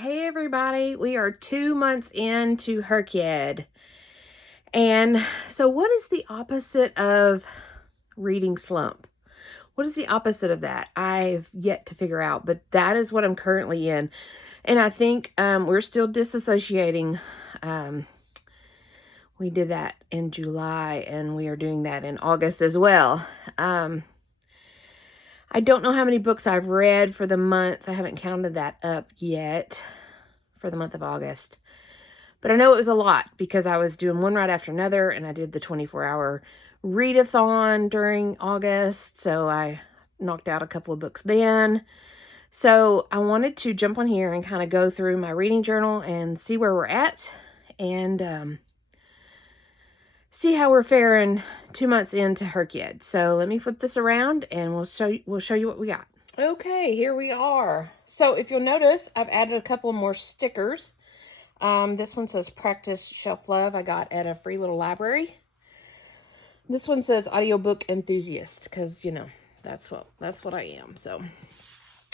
Hey everybody, we are 2 months into HRCYED. And so what is the opposite of reading slump? What is the opposite of that? I've yet to figure out, but that is what I'm currently in. And I think we're still disassociating. We did that in July and we are doing that in August as well. I don't know how many books I've read for the month. I haven't counted that up yet for the month of August. But I know it was a lot because I was doing one right after another, and I did the 24-hour readathon during August, so I knocked out a couple of books then. So I wanted to jump on here and kind of go through my reading journal and see where we're at, and see how we're faring 2 months into HRCYED. So let me flip this around, and we'll show you what we got. Okay, here we are. So if you'll notice, I've added a couple more stickers. This one says Practice Shelf Love. I got at a free little library. This one says Audiobook Enthusiast, because, you know, that's what I am. So,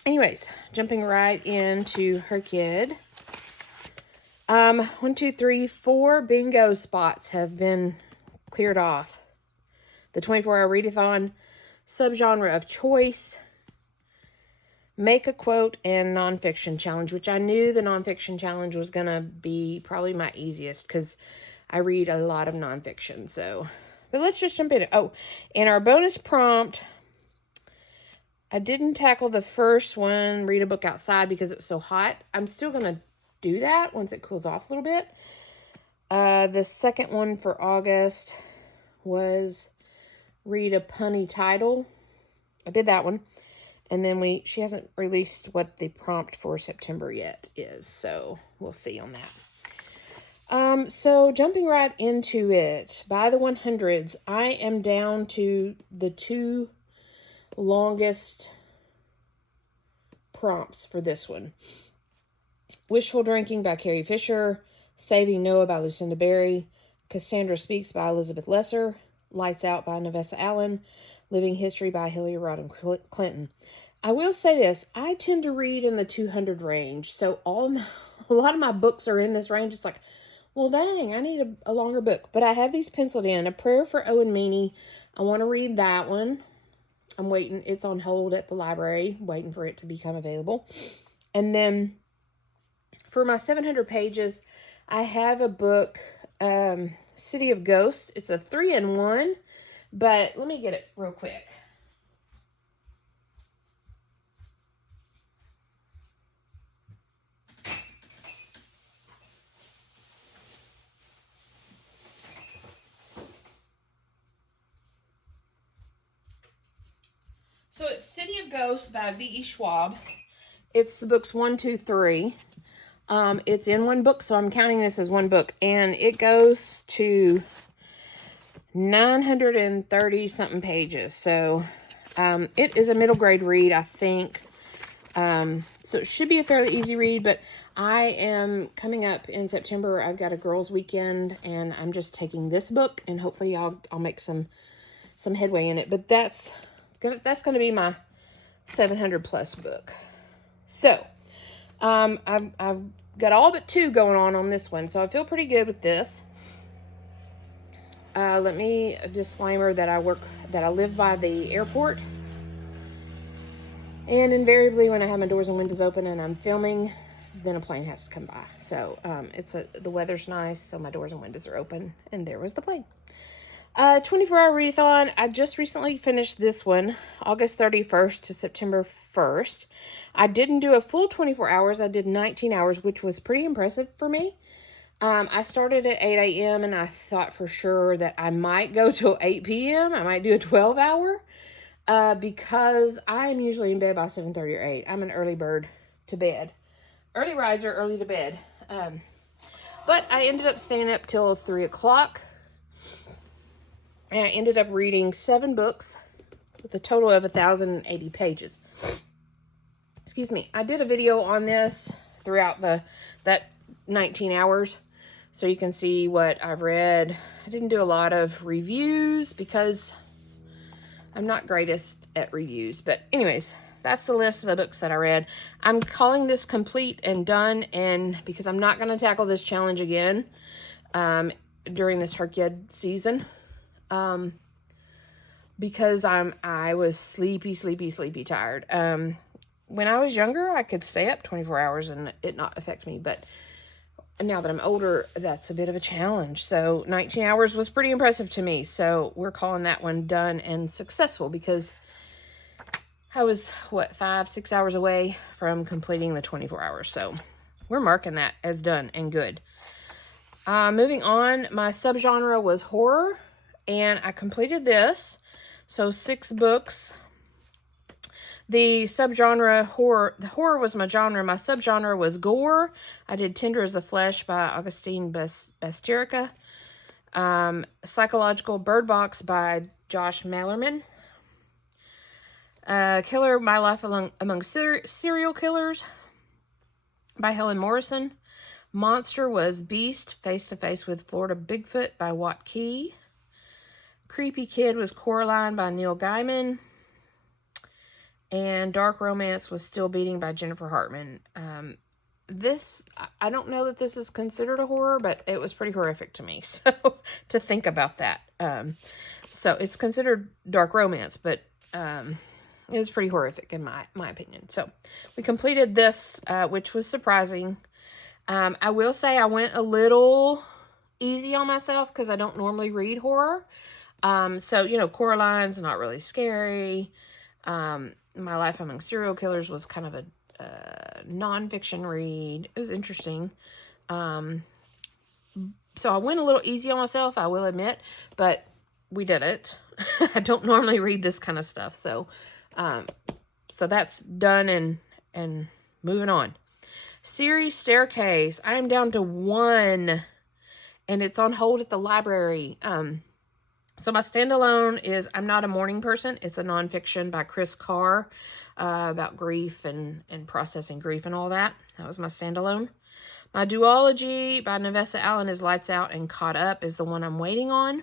anyways, jumping right into HRCYED. 1, 2, 3, 4 bingo spots have been cleared off. The 24-hour readathon, subgenre of choice, make a quote, and nonfiction challenge, which I knew the nonfiction challenge was going to be probably my easiest because I read a lot of nonfiction. So, but let's just jump in. Oh, and our bonus prompt, I didn't tackle the first one, read a book outside, because it was so hot. I'm still going to do that once it cools off a little bit. The second one for August was read a punny title. I did that one. And then she hasn't released what the prompt for September yet is. So we'll see on that. So jumping right into it, by the 100s, I am down to the 2 longest prompts for this one. Wishful Drinking by Carrie Fisher, Saving Noah by Lucinda Berry, Cassandra Speaks by Elizabeth Lesser, Lights Out by Nevessa Allen, Living History by Hilary Rodham Clinton. I will say this, I tend to read in the 200 range, so a lot of my books are in this range. It's like, well, dang, I need a longer book. But I have these penciled in. A Prayer for Owen Meany. I want to read that one. I'm waiting. It's on hold at the library, waiting for it to become available. And then for my 700 pages, I have a book, City of Ghosts. It's a 3-in-1, but let me get it real quick. So it's City of Ghosts by V.E. Schwab. It's the books 1, 2, 3. It's in one book, so I'm counting this as one book. And it goes to 930 something pages. So it is a middle grade read, I think. So it should be a fairly easy read, but I am coming up in September. I've got a girls' weekend, and I'm just taking this book, and hopefully I'll make some headway in it. But that's gonna be my 700 plus book. So I've got all but 2 going on this one, so I feel pretty good with this. Let me a disclaimer that I live by the airport, and invariably when I have my doors and windows open and I'm filming, then a plane has to come by. So the weather's nice, so my doors and windows are open, and there was the plane. 24-hour readathon. I just recently finished this one, August 31st to September 1st. I didn't do a full 24 hours. I did 19 hours, which was pretty impressive for me. I started at 8 a.m. and I thought for sure that I might go till 8 p.m. I might do a 12-hour because I'm usually in bed by 7:30 or 8. I'm an early bird to bed. Early riser, early to bed. But I ended up staying up till 3 o'clock. And I ended up reading 7 books with a total of 1,080 pages. Excuse me. I did a video on this throughout that 19 hours. So you can see what I've read. I didn't do a lot of reviews because I'm not greatest at reviews. But anyways, that's the list of the books that I read. I'm calling this complete and done, and because I'm not going to tackle this challenge again during this HRCYED season. Because I was sleepy tired. When I was younger, I could stay up 24 hours and it not affect me, but now that I'm older, that's a bit of a challenge. So 19 hours was pretty impressive to me. So we're calling that one done and successful because I was, 5-6 hours away from completing the 24 hours. So we're marking that as done and good. Moving on, my subgenre was horror, and I completed this. So 6 books. The subgenre horror, the horror was my genre. My subgenre was gore. I did Tender as the Flesh by Augustine Basterica. Psychological Bird Box by Josh Malerman. Killer, My Life Among Serial Killers by Helen Morrison. Monster was Beast, Face to Face with Florida Bigfoot by Watt Key. Creepy Kid was Coraline by Neil Gaiman. And Dark Romance was Still Beating by Jennifer Hartman. This, I don't know that this is considered a horror, but it was pretty horrific to me. So, to think about that. So, it's considered dark romance, but it was pretty horrific in my opinion. So, we completed this, which was surprising. I will say I went a little easy on myself because I don't normally read horror. So, Coraline's not really scary. My Life Among Serial Killers was kind of a nonfiction read. It was interesting. So I went a little easy on myself, I will admit, but we did it. I don't normally read this kind of stuff. So that's done and moving on. Series Staircase. I am down to 1 and it's on hold at the library. So my standalone is I'm Not a Morning Person. It's a nonfiction by Chris Carr about grief and processing grief and all that. That was my standalone. My duology by Nevessa Allen is Lights Out and Caught Up is the one I'm waiting on.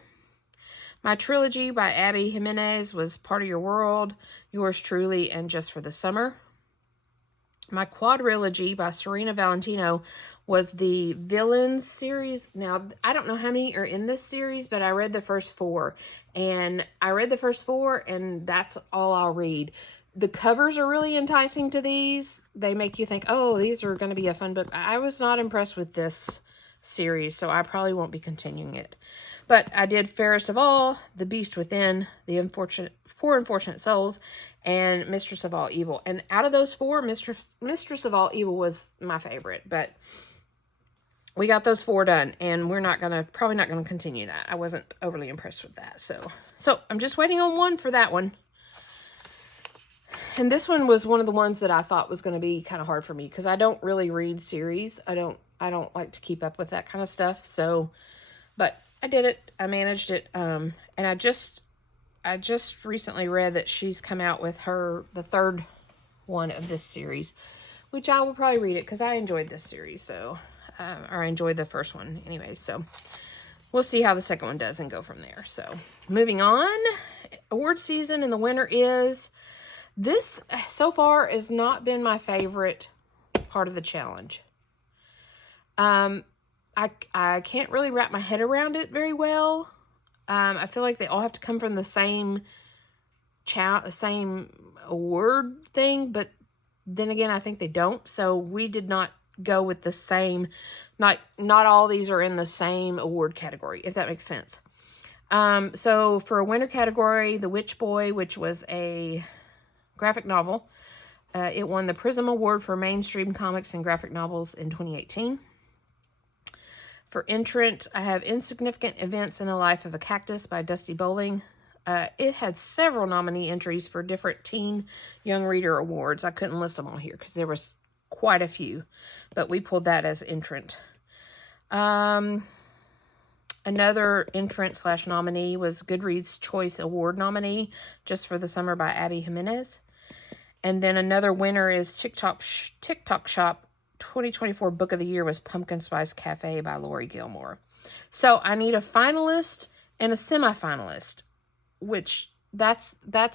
My trilogy by Abby Jimenez was Part of Your World, Yours Truly, and Just for the Summer. My quadrilogy by Serena Valentino was the Villains series. Now, I don't know how many are in this series, but I read the first 4. And that's all I'll read. The covers are really enticing to these. They make you think, oh, these are going to be a fun book. I was not impressed with this series, so I probably won't be continuing it. But I did Fairest of All, The Beast Within, Poor Unfortunate Souls, and Mistress of All Evil. And out of those 4, Mistress of All Evil was my favorite. But we got those 4 done, and we're probably not gonna continue that. I wasn't overly impressed with that. So I'm just waiting on 1 for that one. And this one was one of the ones that I thought was going to be kind of hard for me because I don't really read series. I don't like to keep up with that kind of stuff. So, but I did it. I managed it. And I just recently read that she's come out with the 3rd one of this series, which I will probably read it because I enjoyed this series. So, or I enjoyed the first one anyway. So we'll see how the second one does and go from there. So moving on, award season in the winter is... This, so far, has not been my favorite part of the challenge. I can't really wrap my head around it very well. I feel like they all have to come from the same award thing, but then again, I think they don't. So we did not go with the same, not all these are in the same award category, if that makes sense. So for a winter category, The Witch Boy, which was a graphic novel. It won the Prism Award for Mainstream Comics and Graphic Novels in 2018. For entrant, I have Insignificant Events in the Life of a Cactus by Dusty Bowling. It had several nominee entries for different teen young reader awards. I couldn't list them all here because there was quite a few, but we pulled that as entrant. Another entrant/nominee was Goodreads Choice Award nominee, Just for the Summer by Abby Jimenez. And then another winner is TikTok Shop 2024 Book of the Year was Pumpkin Spice Cafe by Lori Gilmore. So I need a finalist and a semifinalist, which that's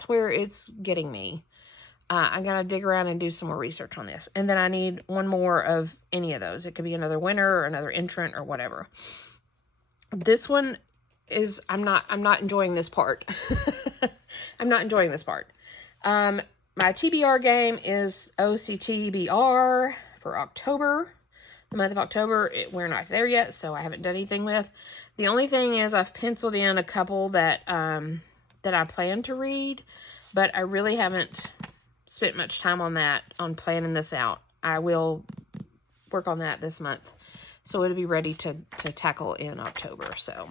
where it's getting me. I got to dig around and do some more research on this. And then I need one more of any of those. It could be another winner or another entrant or whatever. This one is, I'm not enjoying this part. I'm not enjoying this part. My TBR game is OCTBR for October. The month of October, we're not there yet, so I haven't done anything with. The only thing is I've penciled in a couple that that I plan to read, but I really haven't spent much time on that, on planning this out. I will work on that this month, so it'll be ready to tackle in October. So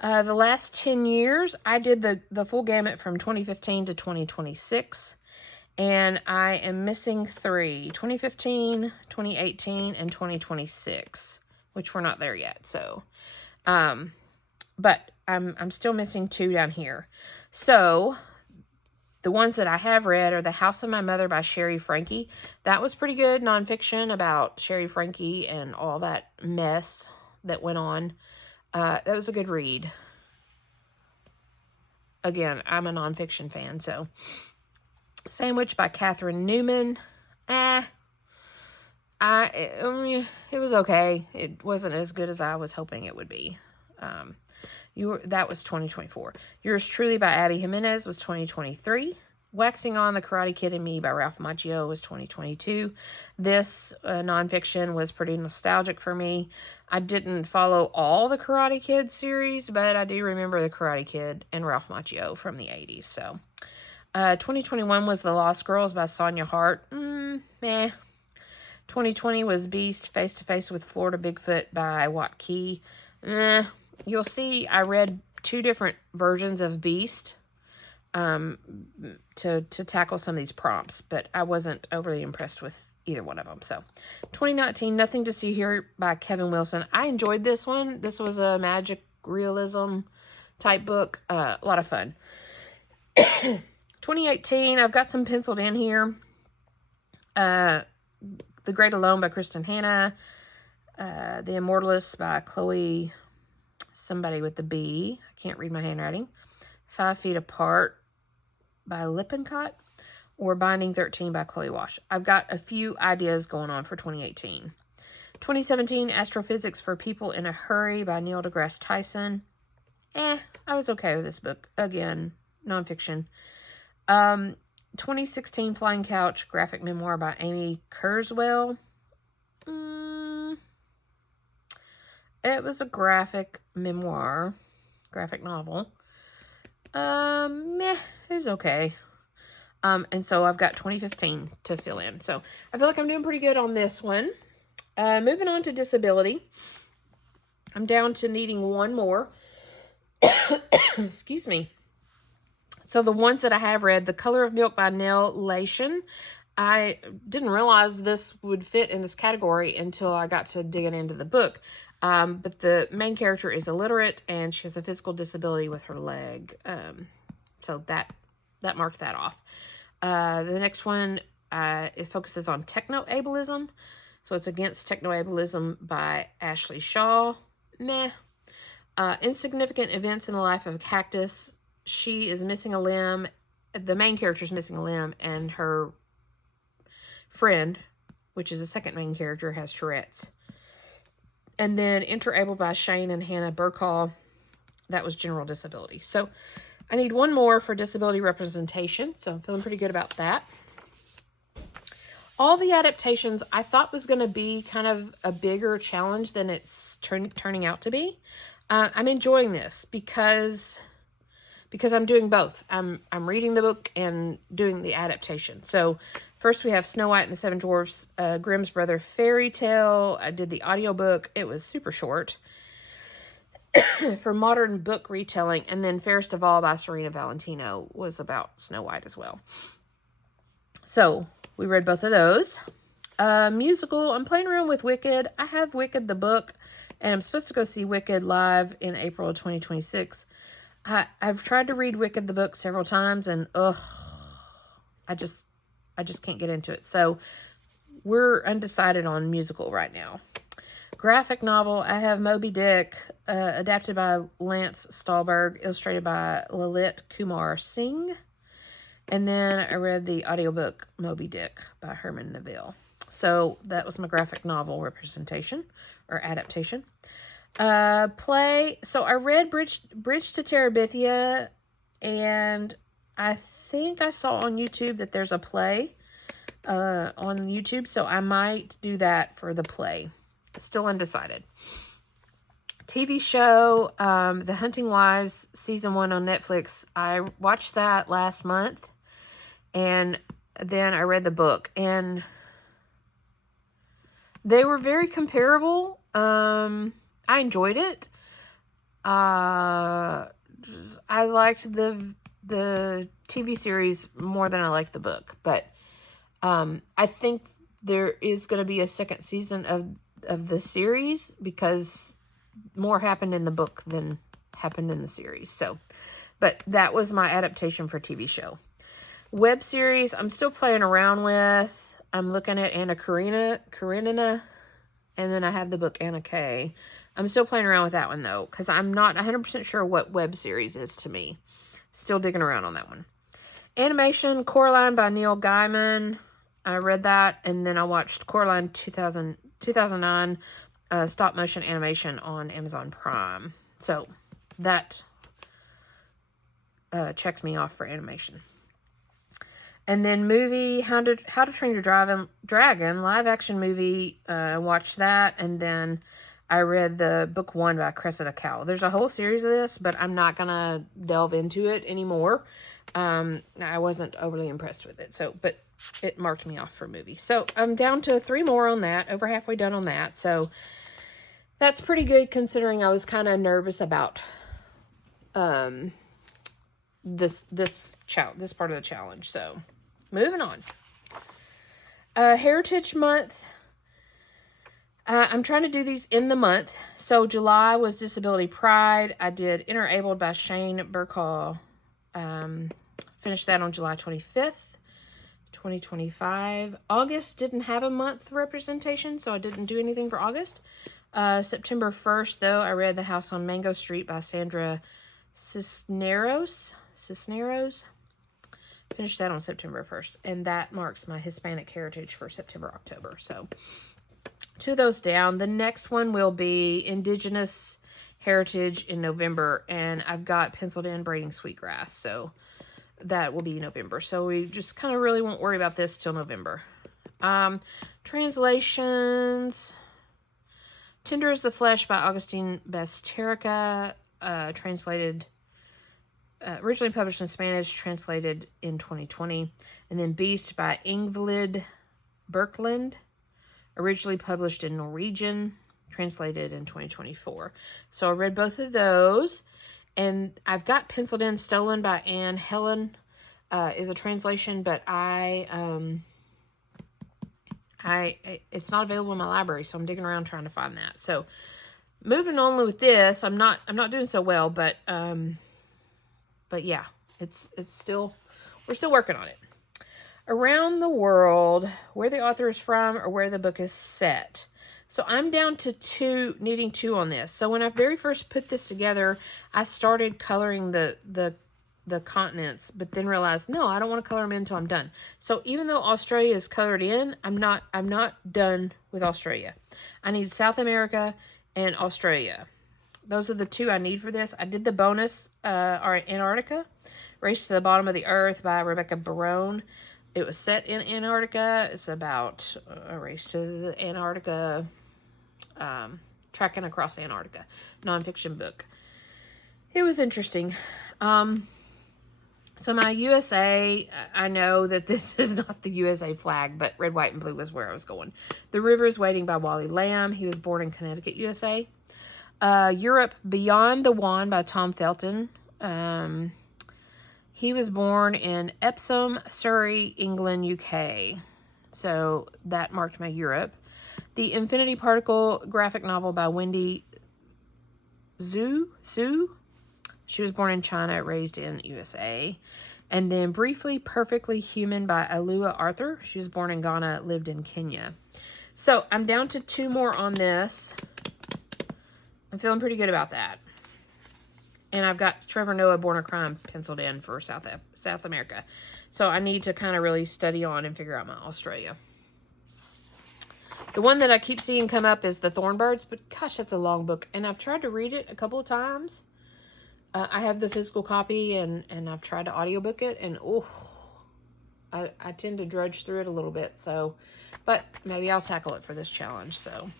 the last 10 years, I did the full gamut from 2015 to 2026. And I am missing 3, 2015, 2018, and 2026, which we're not there yet. So, but I'm still missing 2 down here. So the ones that I have read are The House of My Mother by Sherry Frankie. That was pretty good nonfiction about Sherry Frankie and all that mess that went on. That was a good read. Again, I'm a nonfiction fan, so... Sandwich by Catherine Newman. It was okay. It wasn't as good as I was hoping it would be. That was 2024. Yours Truly by Abby Jimenez was 2023. Waxing On, The Karate Kid and Me by Ralph Macchio was 2022. This nonfiction was pretty nostalgic for me. I didn't follow all the Karate Kid series, but I do remember The Karate Kid and Ralph Macchio from the 80s, so... 2021 was The Lost Girls by Sonia Hart. 2020 was Beast Face to Face with Florida Bigfoot by Wat Key. You'll see I read 2 different versions of Beast to tackle some of these prompts, but I wasn't overly impressed with either one of them. So 2019, Nothing to See Here by Kevin Wilson. I enjoyed this one. This was a magic realism type book. A lot of fun. 2018, I've got some penciled in here. The Great Alone by Kristen Hanna. The Immortalist by Chloe, somebody with the B. I can't read my handwriting. 5 Feet Apart by Lippincott. Or Binding 13 by Chloe Wash. I've got a few ideas going on for 2018. 2017, Astrophysics for People in a Hurry by Neil deGrasse Tyson. I was okay with this book. Again, nonfiction. 2016 Flying Couch graphic memoir by Amy Kurzweil. It was a graphic memoir, graphic novel. It was okay. And so I've got 2015 to fill in. So I feel like I'm doing pretty good on this one. Moving on to disability. I'm down to needing one more. Excuse me. So the ones that I have read, The Color of Milk by Nell Lation. I didn't realize this would fit in this category until I got to digging into the book. But the main character is illiterate and she has a physical disability with her leg. So that marked that off. The next one, it focuses on techno-ableism. So it's Against Techno-Ableism by Ashley Shaw. Insignificant Events in the Life of a Cactus. She is missing a limb. The main character is missing a limb, and her friend, which is the second main character, has Tourette's. And then Interable by Shane and Hannah Burkall. That was general disability. So I need one more for disability representation. So I'm feeling pretty good about that. All the adaptations I thought was going to be kind of a bigger challenge than it's turning out to be. I'm enjoying this because I'm doing both. I'm reading the book and doing the adaptation. So first we have Snow White and the Seven Dwarfs, Grimm's Brother fairy tale. I did the audiobook. It was super short for modern book retelling. And then Fairest of All by Serena Valentino was about Snow White as well. So we read both of those. Musical, I'm playing around with Wicked. I have Wicked the book, and I'm supposed to go see Wicked live in April of 2026. I've tried to read Wicked the book several times, and I just can't get into it. So we're undecided on musical right now. Graphic novel, I have Moby Dick, adapted by Lance Stallberg, illustrated by Lalit Kumar Singh. And then I read the audiobook Moby Dick by Herman Neville. So that was my graphic novel representation or adaptation. Play. So I read Bridge to Terabithia, and I think I saw on YouTube that there's a play on YouTube, so I might do that for the play. Still undecided. TV show, The Hunting Wives, season 1 on Netflix. I watched that last month, and then I read the book, and they were very comparable. I enjoyed it. I liked the TV series more than I liked the book, but I think there is going to be a second season of the series because more happened in the book than happened in the series. So, but that was my adaptation for TV show. Web series, I'm still playing around with. I'm looking at Anna Karenina, and then I have the book Anna K. I'm still playing around with that one, though, because I'm not 100% sure what web series is to me. Still digging around on that one. Animation, Coraline by Neil Gaiman. I read that, and then I watched Coraline 2009 stop motion animation on Amazon Prime. So that checked me off for animation. And then movie, How to Train Your Dragon, live action movie. I watched that, and then I read the book 1 by Cressida Cowell. There's a whole series of this, but I'm not going to delve into it anymore. I wasn't overly impressed with it, but it marked me off for movie. So I'm down to 3 more on that, over halfway done on that. So that's pretty good considering I was kind of nervous about this part of the challenge. So moving on. Heritage Month. I'm trying to do these in the month. So July was Disability Pride. I did Inner Abled by Shane Burkall. Finished that on July 25th, 2025. August didn't have a month representation, so I didn't do anything for August. September 1st, though, I read The House on Mango Street by Sandra Cisneros. Finished that on September 1st, and that marks my Hispanic heritage for September, October. So 2 of those down. The next one will be Indigenous Heritage in November, and I've got penciled in Braiding Sweetgrass, so that will be November. So we just kind of really won't worry about this till November. Translations. Tender as the Flesh by Augustine Basterrica, originally published in Spanish, translated in 2020. And then Beast by Ingvild Birkeland, originally published in Norwegian, translated in 2024. So I read both of those. And I've got penciled in Stolen by Anne Helen is a translation, but it's not available in my library, so I'm digging around trying to find that. So moving on with this, I'm not doing so well, but yeah, we're still working on it. Around the World, where the author is from or where the book is set. So I'm down to needing 2 on this. So when I very first put this together, I started coloring the continents, but then realized, no, I don't want to color them in until I'm done. So even though Australia is colored in, I'm not done with Australia. I need South America and Australia. Those are the 2 I need for this. I did the bonus, Antarctica, Race to the Bottom of the Earth by Rebecca Barone. It was set in Antarctica. It's about a race to the Antarctica, trekking across Antarctica. Nonfiction book. It was interesting. So my USA, I know that this is not the USA flag, but red, white, and blue was where I was going. The River is Waiting by Wally Lamb. He was born in Connecticut, USA. Europe, Beyond the Wand by Tom Felton. He was born in Epsom, Surrey, England, UK. So that marked my Europe. The Infinity Particle graphic novel by Wendy Zhu. She was born in China, raised in USA. And then Briefly Perfectly Human by Alua Arthur. She was born in Ghana, lived in Kenya. So I'm down to 2 more on this. I'm feeling pretty good about that. And I've got Trevor Noah, Born a Crime, penciled in for South America. So I need to kind of really study on and figure out my Australia. The one that I keep seeing come up is the Thornbirds, but gosh, that's a long book. And I've tried to read it a couple of times. I have the physical copy, and I've tried to audiobook it, and I tend to drudge through it a little bit. So, but maybe I'll tackle it for this challenge. So,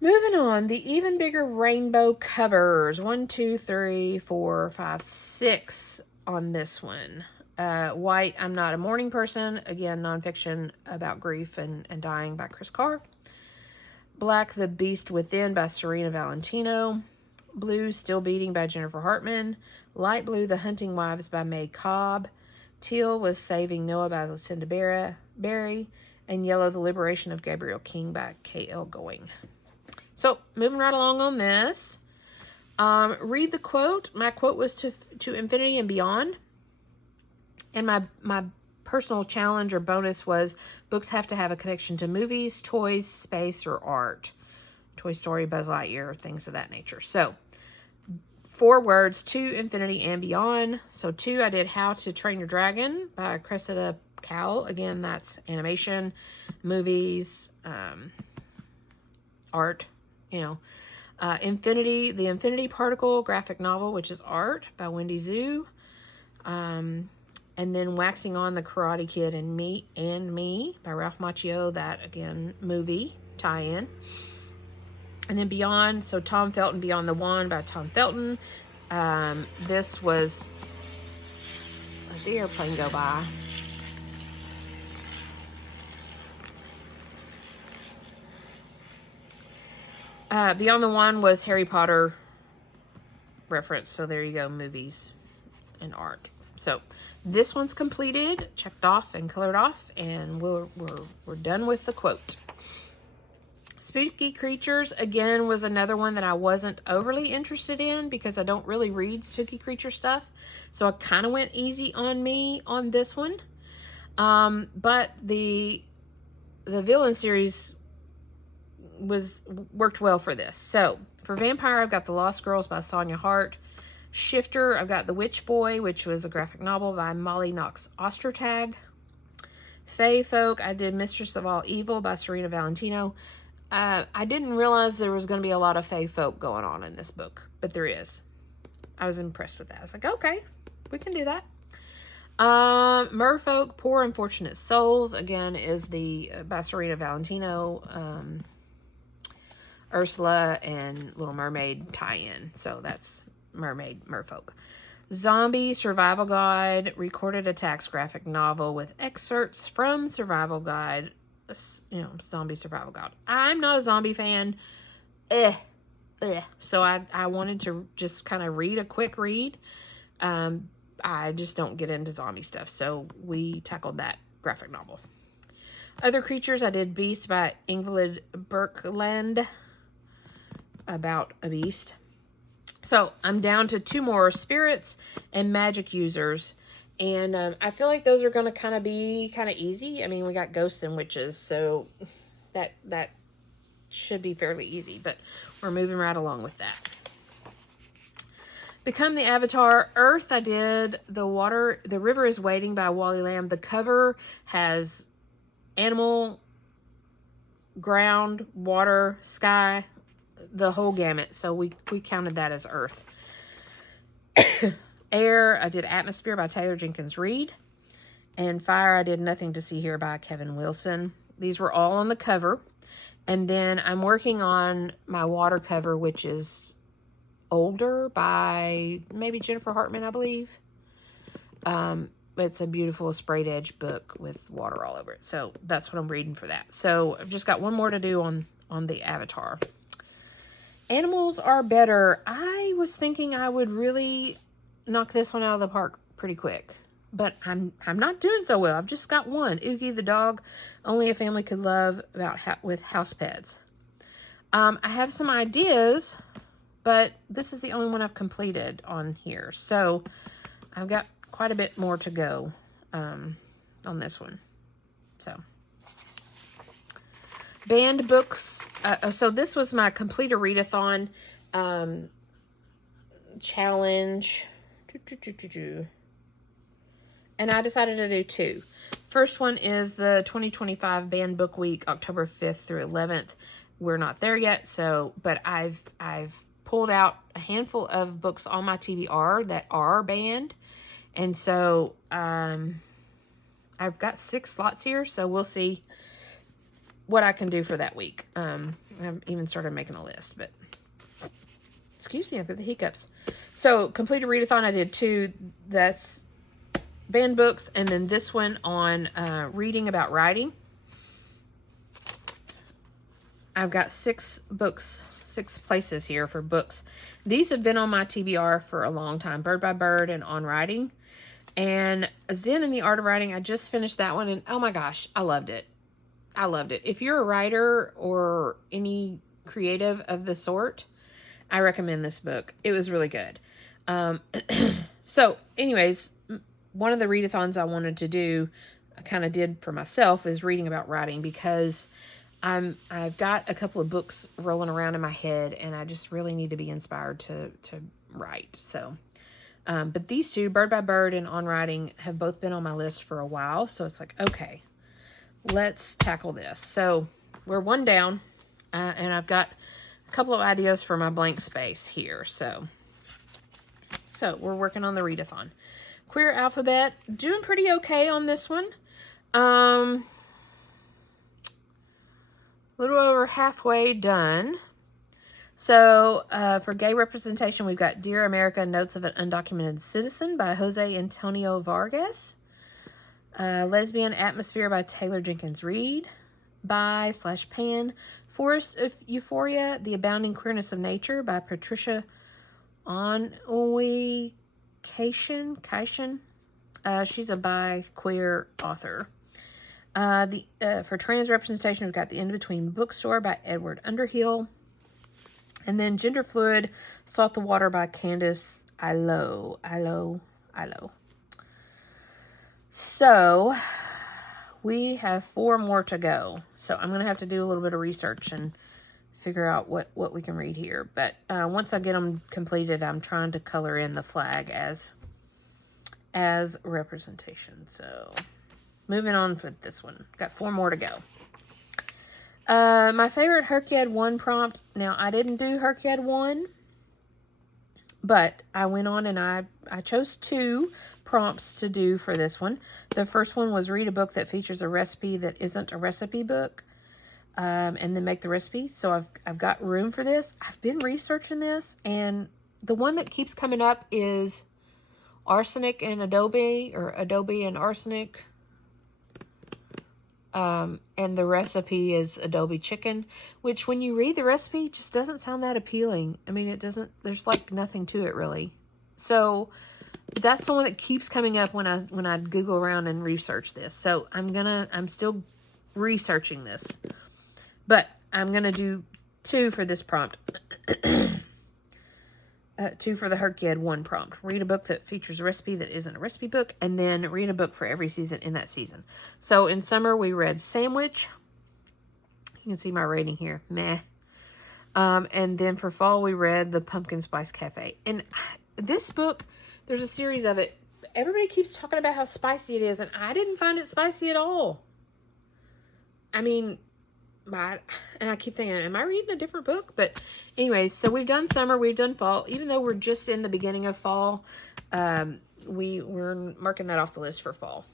moving on, the Even Bigger Rainbow covers. 1, 2, 3, 4, 5, 6 on this one. White, I'm Not a Morning Person. Again, nonfiction about grief and dying by Chris Carr. Black, The Beast Within by Serena Valentino. Blue, Still Beating by Jennifer Hartman. Light blue, The Hunting Wives by May Cobb. Teal was Saving Noah by Lucinda Berry. And yellow, The Liberation of Gabriel King by K.L. Going. So, moving right along on this. Read the quote. My quote was to infinity and beyond. And my personal challenge or bonus was books have to have a connection to movies, toys, space, or art. Toy Story, Buzz Lightyear, things of that nature. So, 4 words, to infinity and beyond. So 2, I did How to Train Your Dragon by Cressida Cowell. Again, that's animation, movies, art, Infinity, The Infinity Particle graphic novel, which is art by Wendy Zhu. And then Waxing On, The Karate Kid and Me by Ralph Macchio. That, again, movie tie-in. And then Beyond, so Tom Felton, Beyond the Wand by Tom Felton. This was, let the airplane go by. Beyond the Wand was Harry Potter reference. So there you go, movies and art. So this one's completed, checked off and colored off, and we're done with the quote. Spooky Creatures, again, was another one that I wasn't overly interested in because I don't really read spooky creature stuff. So I kind of went easy on me on this one. But the villain series worked well for this. So for vampire, I've got The Lost Girls by Sonia Hart. Shifter, I've got The Witch Boy, which was a graphic novel by Molly Knox Ostertag. Fae Folk, I did Mistress of All Evil by Serena Valentino. I didn't realize there was going to be a lot of fae folk going on in this book, but there is. I was impressed with that. I was like, okay, we can do that. Merfolk, Poor Unfortunate Souls, again, is the by Serena Valentino, Ursula and Little Mermaid tie-in. So that's Merfolk. Zombie Survival Guide, Recorded Attacks graphic novel with excerpts from Survival Guide. Zombie Survival Guide. I'm not a zombie fan. So I wanted to just kind of read a quick read. I just don't get into zombie stuff. So we tackled that graphic novel. Other creatures, I did Beast by Ingvild Birkeland, about a beast. So I'm down to 2 more, Spirits and Magic Users. And I feel like those are going to kind of be kind of easy. I mean, we got Ghosts and Witches, so that should be fairly easy. But we're moving right along with that. Become the Avatar. Earth, I did The River is Waiting by Wally Lamb. The cover has animal, ground, water, sky, the whole gamut. So we counted that as Earth. Air, I did Atmosphere by Taylor Jenkins Reid. And Fire, I did Nothing to See Here by Kevin Wilson. These were all on the cover. And then I'm working on my water cover, which is older, by maybe Jennifer Hartman, I believe. It's a beautiful sprayed edge book with water all over it. So that's what I'm reading for that. So I've just got one more to do on the Avatar. Animals Are Better. I was thinking I would really knock this one out of the park pretty quick, but I'm not doing so well. I've just got one. Oogie the Dog, Only a Family Could Love, with house pets. I have some ideas, but this is the only one I've completed on here. So I've got quite a bit more to go on this one. So banned books. So this was my Complete a Readathon challenge. and I decided to do 2. First one is the 2025 Banned Book Week, October 5th through 11th. We're not there yet, so, but I've pulled out a handful of books on my TBR that are banned. And so, I've got 6 slots here, so we'll see what I can do for that week. I've even started making a list, but excuse me, I've got the hiccups. So, completed readathon, I did 2. That's banned books, and then this one on reading about writing. I've got 6 books, 6 places here for books. These have been on my TBR for a long time. Bird by Bird and On Writing. And Zen in the Art of Writing, I just finished that one, and oh my gosh, I loved it. I loved it. If you're a writer or any creative of the sort, I recommend this book. It was really good. So anyways, one of the readathons I wanted to do, I kind of did for myself, is reading about writing, because I've got a couple of books rolling around in my head, and I just really need to be inspired to write. So, but these 2, Bird by Bird and On Writing, have both been on my list for a while. So it's like, okay, let's tackle this. So we're 1 down, and I've got a couple of ideas for my blank space here. So we're working on the readathon. Queer Alphabet, doing pretty okay on this one. Little over halfway done. So, for gay representation, we've got Dear America, Notes of an Undocumented Citizen by Jose Antonio Vargas. Lesbian Atmosphere by Taylor Jenkins Reid. By/Pan. Forest of Euphoria, The Abounding Queerness of Nature by Patricia Onwukaishon. She's a bi-queer author. For trans representation, we've got The In-Between Bookstore by Edward Underhill. And then Gender Fluid, Salt the Water by Candace Ilo. So, we have 4 more to go. So, I'm going to have to do a little bit of research and figure out what we can read here. But once I get them completed, I'm trying to color in the flag as representation. So, moving on for this one. Got 4 more to go. My favorite HRCYED 1 prompt. Now, I didn't do HRCYED 1, but I went on and I chose 2 prompts to do for this one. The first one was read a book that features a recipe that isn't a recipe book, and then make the recipe. So I've got room for this. I've been researching this, and the one that keeps coming up is arsenic and adobe, or adobe and arsenic. And the recipe is adobe chicken, which when you read the recipe just doesn't sound that appealing. I mean, it doesn't, there's like nothing to it really. So that's the one that keeps coming up when I Google around and research this. So I'm still researching this, but I'm going to do 2 for this prompt. 2 for the HRCYED 1 prompt. Read a book that features a recipe that isn't a recipe book, and then read a book for every season in that season. So in summer, we read Sandwich. You can see my rating here. Meh. And then for fall, we read The Pumpkin Spice Cafe. And this book, there's a series of it. Everybody keeps talking about how spicy it is, and I didn't find it spicy at all. I mean, and I keep thinking, am I reading a different book? But anyways, so we've done summer, we've done fall. Even though we're just in the beginning of fall, we're marking that off the list for fall.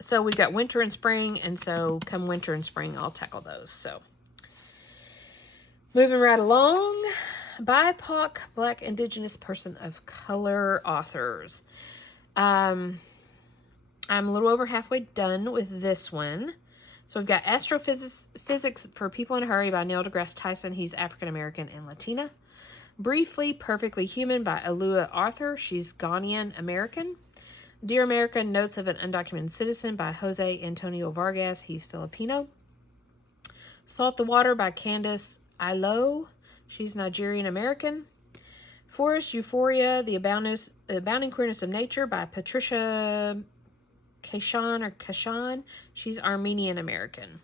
So we've got winter and spring, and so come winter and spring, I'll tackle those. So moving right along, BIPOC, Black, Indigenous, Person of Color authors. I'm a little over halfway done with this one. So we've got Astrophysics for People in a Hurry by Neil deGrasse Tyson. He's African-American and Latina. Briefly, Perfectly Human by Alua Arthur. She's Ghanaian-American. Dear America, Notes of an Undocumented Citizen by Jose Antonio Vargas. He's Filipino. Salt the Water by Candace Ilo. She's Nigerian-American. Forest Euphoria, The Abounding Queerness of Nature by Patricia Kashan. She's Armenian-American.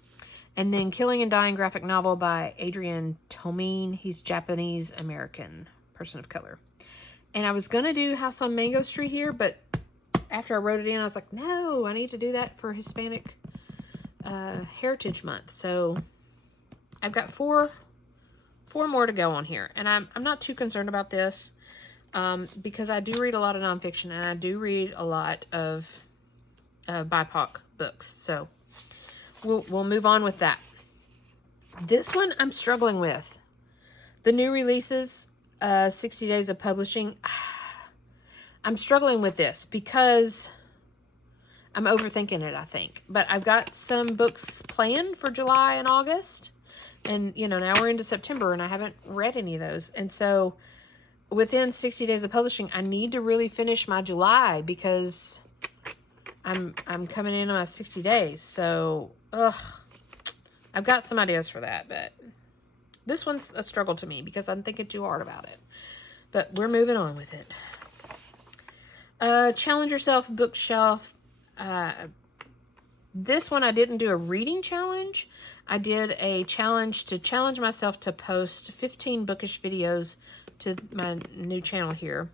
And then Killing and Dying graphic novel by Adrian Tomine. He's Japanese-American, person of color. And I was going to do House on Mango Street here, but after I wrote it in, I was like, no, I need to do that for Hispanic Heritage Month. So I've got four more to go on here, and I'm not too concerned about this because I do read a lot of nonfiction, and I do read a lot of BIPOC books. So we'll move on with that. This one I'm struggling with. The new releases, 60 Days of Publishing. I'm struggling with this because I'm overthinking it, I think. But I've got some books planned for July and August. And, you know, now we're into September and I haven't read any of those. And so within 60 Days of Publishing, I need to really finish my July because I'm coming in on my 60 days. So, I've got some ideas for that, but this one's a struggle to me because I'm thinking too hard about it. But we're moving on with it. Challenge Yourself Bookshelf. This one I didn't do a reading challenge. I did a challenge to challenge myself to post 15 bookish videos to my new channel here.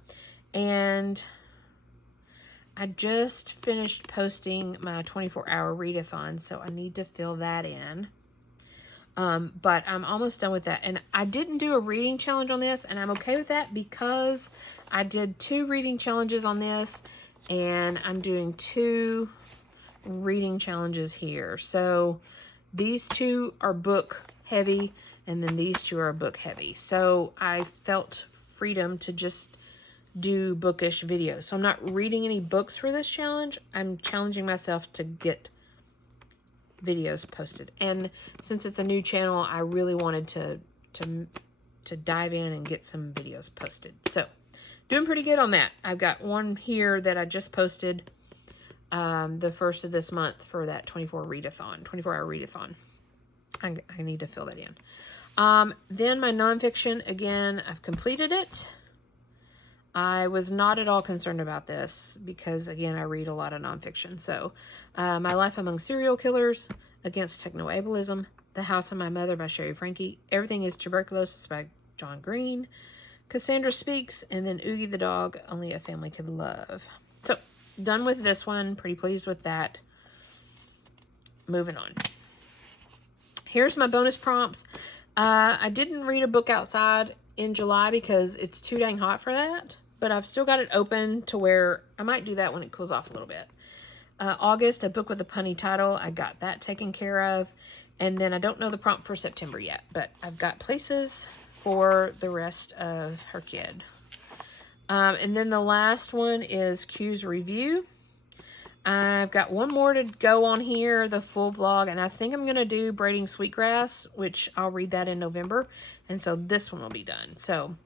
And I just finished posting my 24-hour readathon, so I need to fill that in. But I'm almost done with that. And I didn't do a reading challenge on this, and I'm okay with that because I did 2 reading challenges on this, and I'm doing 2 reading challenges here. So these 2 are book heavy, and then these 2 are book heavy. So I felt freedom to just do bookish videos. So I'm not reading any books for this challenge. I'm challenging myself to get videos posted. And since it's a new channel, I really wanted to dive in and get some videos posted. So doing pretty good on that. I've got one here that I just posted the first of this month for that 24-hour readathon. I need to fill that in. Then my nonfiction, again, I've completed it. I was not at all concerned about this because, again, I read a lot of nonfiction. So, My Life Among Serial Killers, Against Techno-Ableism, The House of My Mother by Sherry Frankie, Everything is Tuberculosis by John Green, Cassandra Speaks, and then Oogie the Dog, Only a Family Could Love. So, done with this one. Pretty pleased with that. Moving on. Here's my bonus prompts. I didn't read a book outside in July because it's too dang hot for that. But I've still got it open to where I might do that when it cools off a little bit. August, a book with a punny title. I got that taken care of. And then I don't know the prompt for September yet. But I've got places for the rest of HRCYED. And then the last one is Q's Review. I've got one more to go on here, the full vlog, and I think I'm going to do Braiding Sweetgrass, which I'll read that in November, and so this one will be done. So,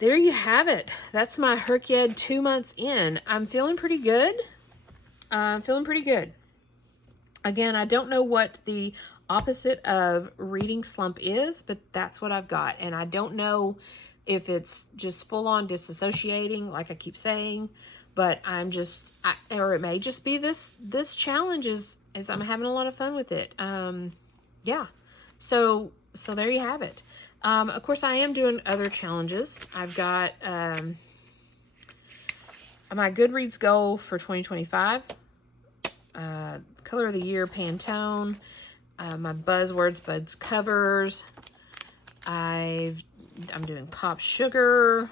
there you have it. That's my HRCYED 2 months in. I'm feeling pretty good. Again, I don't know what the opposite of reading slump is, but that's what I've got, and I don't know if it's just full-on disassociating, like I keep saying, but or it may just be this challenge is I'm having a lot of fun with it. Yeah. So there you have it. Of course, I am doing other challenges. I've got my Goodreads goal for 2025. Color of the Year Pantone. My Buzzwords Buds covers. I'm doing Pop Sugar.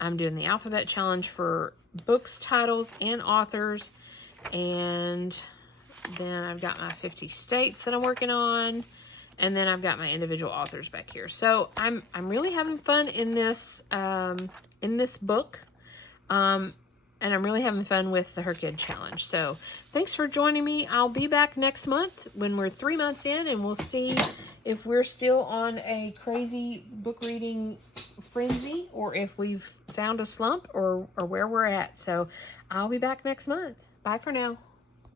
I'm doing the alphabet challenge for books, titles, and authors. And then I've got my 50 states that I'm working on. And then I've got my individual authors back here. So I'm really having fun in this book. And I'm really having fun with the HRCYED challenge. So thanks for joining me. I'll be back next month when we're 3 months in, and we'll see if we're still on a crazy book reading frenzy or if we've found a slump or where we're at. So I'll be back next month. Bye for now.